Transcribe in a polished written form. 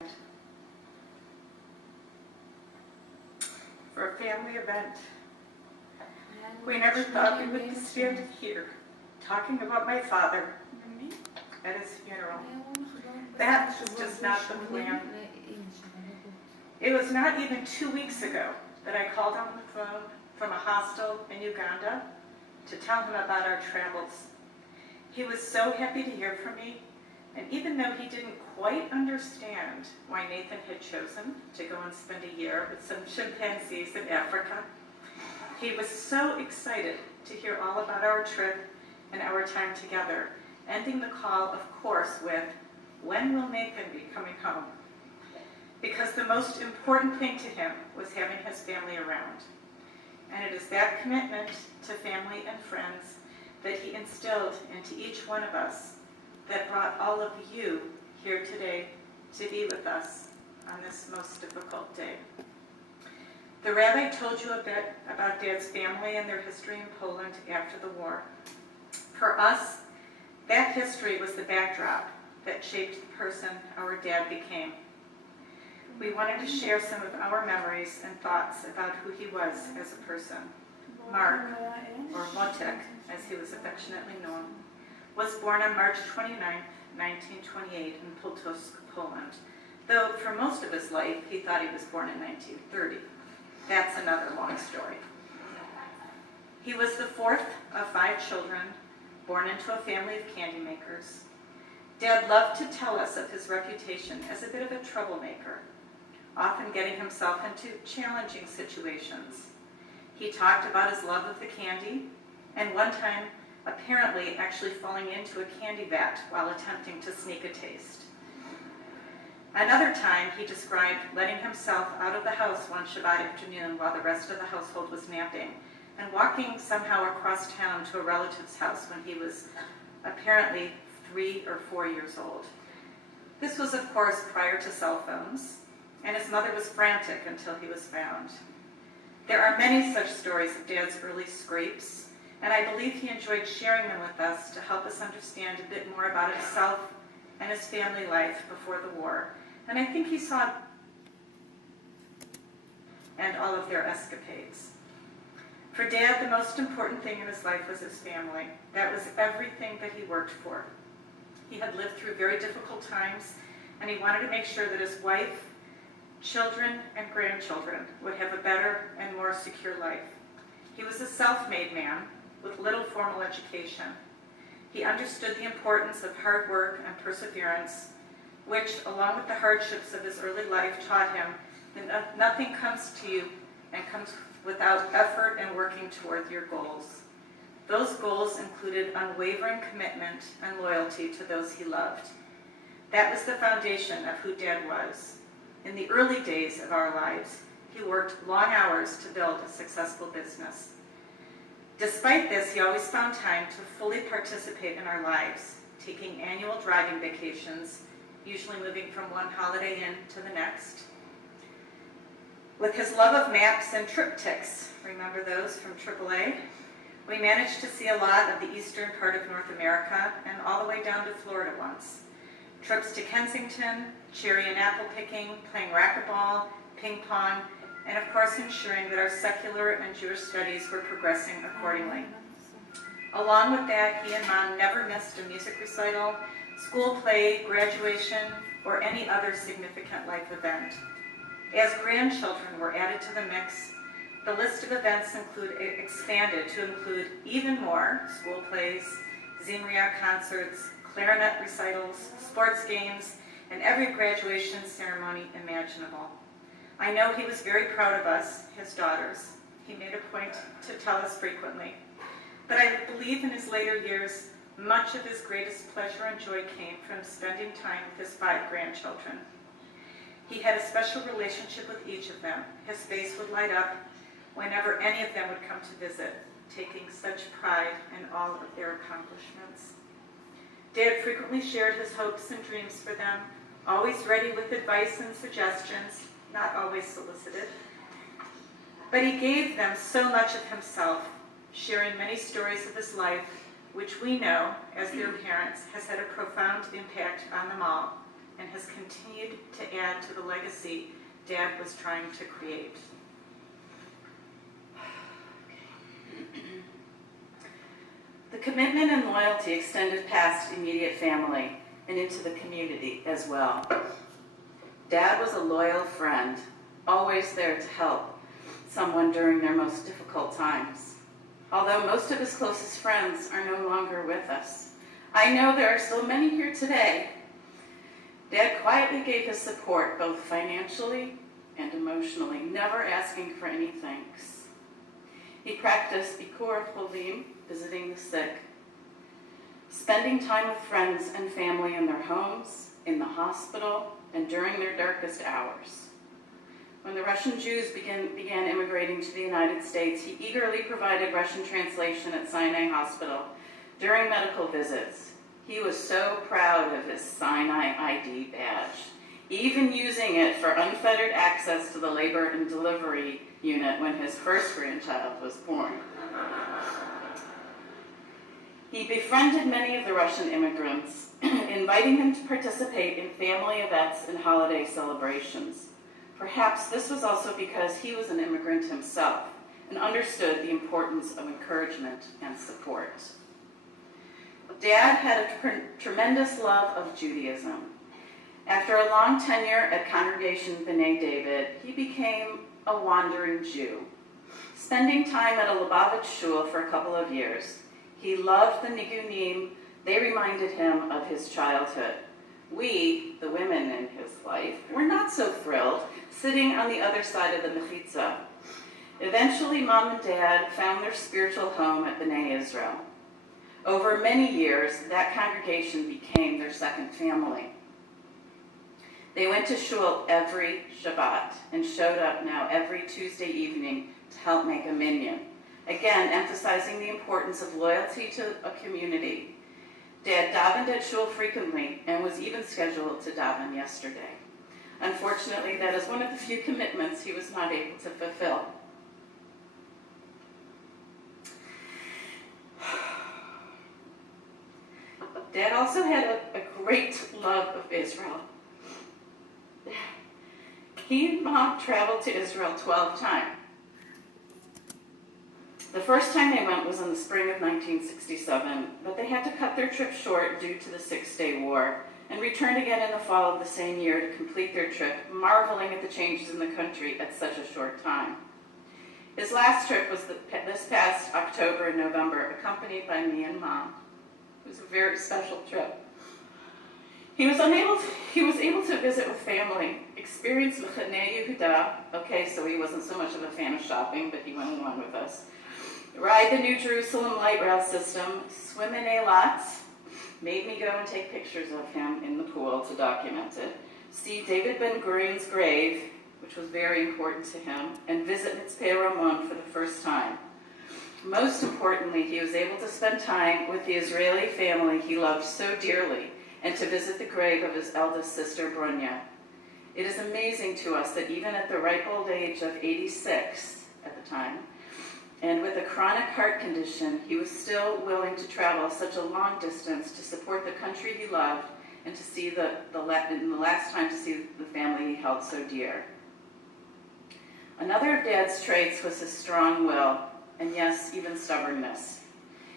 For a family event. We never thought we would be standing here talking about my father at his funeral. That was just not the plan. It was not even 2 weeks ago that I called on the phone from a hostel in Uganda to tell him about our travels. He was so happy to hear from me, and even though he didn't quite understand why Nathan had chosen to go and spend a year with some chimpanzees in Africa, he was so excited to hear all about our trip and our time together, ending the call, of course, with, "When will Nathan be coming home?" Because the most important thing to him was having his family around. And it is that commitment to family and friends that he instilled into each one of us that brought all of you here today to be with us on this most difficult day. The rabbi told you a bit about Dad's family and their history in Poland after the war. For us, that history was the backdrop that shaped the person our dad became. We wanted to share some of our memories and thoughts about who he was as a person. Mark, or Motek, as he was affectionately known, was born on March 29, 1928 in Poltusk, Poland, though for most of his life he thought he was born in 1930. That's another long story. He was the fourth of 5 children, born into a family of candy makers. Dad loved to tell us of his reputation as a bit of a troublemaker, often getting himself into challenging situations. He talked about his love of the candy, and one time apparently actually falling into a candy vat while attempting to sneak a taste. Another time he described letting himself out of the house one Shabbat afternoon while the rest of the household was napping, and walking somehow across town to a relative's house when he was apparently 3 or 4 years old. This was, of course, prior to cell phones, and his mother was frantic until he was found. There are many such stories of Dad's early scrapes, and I believe he enjoyed sharing them with us to help us understand a bit more about himself and his family life before the war. And I think he saw and all of their escapades. For Dad, the most important thing in his life was his family. That was everything that he worked for. He had lived through very difficult times, and he wanted to make sure that his wife, children, and grandchildren would have a better and more secure life. He was a self-made man with little formal education. He understood the importance of hard work and perseverance, which, along with the hardships of his early life, taught him that nothing comes to you and comes without effort and working toward your goals. Those goals included unwavering commitment and loyalty to those he loved. That was the foundation of who Dad was. In the early days of our lives, he worked long hours to build a successful business. Despite this, he always found time to fully participate in our lives, taking annual driving vacations, usually moving from one Holiday Inn to the next. With his love of maps and triptychs, remember those from AAA? We managed to see a lot of the eastern part of North America and all the way down to Florida once. Trips to Kensington, cherry and apple picking, playing racquetball, ping pong, and of course ensuring that our secular and Jewish studies were progressing accordingly. Along with that, he and Mom never missed a music recital, school play, graduation, or any other significant life event. As grandchildren were added to the mix, the list of events expanded to include even more school plays, Zimria concerts, clarinet recitals, sports games, and every graduation ceremony imaginable. I know he was very proud of us, his daughters. He made a point to tell us frequently. But I believe in his later years, much of his greatest pleasure and joy came from spending time with his 5 grandchildren. He had a special relationship with each of them. His face would light up whenever any of them would come to visit, taking such pride in all of their accomplishments. Dad frequently shared his hopes and dreams for them, always ready with advice and suggestions, not always solicited. But he gave them so much of himself, sharing many stories of his life, which we know, as their parents, has had a profound impact on them all and has continued to add to the legacy Dad was trying to create. The commitment and loyalty extended past immediate family and into the community as well. Dad was a loyal friend, always there to help someone during their most difficult times. Although most of his closest friends are no longer with us, I know there are still many here today. Dad quietly gave his support both financially and emotionally, never asking for any thanks. He practiced Bikur Chovim, visiting the sick, spending time with friends and family in their homes, in the hospital, and during their darkest hours. When the Russian Jews began immigrating to the United States, he eagerly provided Russian translation at Sinai Hospital during medical visits. He was so proud of his Sinai ID badge, even using it for unfettered access to the labor and delivery unit when his first grandchild was born. He befriended many of the Russian immigrants, inviting them to participate in family events and holiday celebrations. Perhaps this was also because he was an immigrant himself and understood the importance of encouragement and support. Dad had a tremendous love of Judaism. After a long tenure at Congregation B'nai David, he became a wandering Jew. Spending time at a Lubavitch shul for a couple of years, he loved the nigunim. They reminded him of his childhood. We, the women in his life, were not so thrilled, sitting on the other side of the mechitza. Eventually, Mom and Dad found their spiritual home at B'nai Israel. Over many years, that congregation became their second family. They went to shul every Shabbat and showed up now every Tuesday evening to help make a minyan, again emphasizing the importance of loyalty to a community. Dad davened at shul frequently and was even scheduled to daven yesterday. Unfortunately, that is one of the few commitments he was not able to fulfill. Dad also had a great love of Israel. He and Mom traveled to Israel 12 times. The first time they went was in the spring of 1967, but they had to cut their trip short due to the Six-Day War and returned again in the fall of the same year to complete their trip, marveling at the changes in the country at such a short time. His last trip was this past October and November, accompanied by me and Mom. It was a very special trip. He was able to visit with family, experience Mechanei Yehuda. Okay, so he wasn't so much of a fan of shopping, but he went along with us. Ride the New Jerusalem light rail system, swim in Eilat, made me go and take pictures of him in the pool to document it, see David Ben-Gurion's grave, which was very important to him, and visit Mitzpeh Ramon for the first time. Most importantly, he was able to spend time with the Israeli family he loved so dearly and to visit the grave of his eldest sister, Bronya. It is amazing to us that even at the ripe old age of 86 at the time, and with a chronic heart condition, he was still willing to travel such a long distance to support the country he loved and to see the last time to see the family he held so dear. Another of Dad's traits was his strong will, and yes, even stubbornness.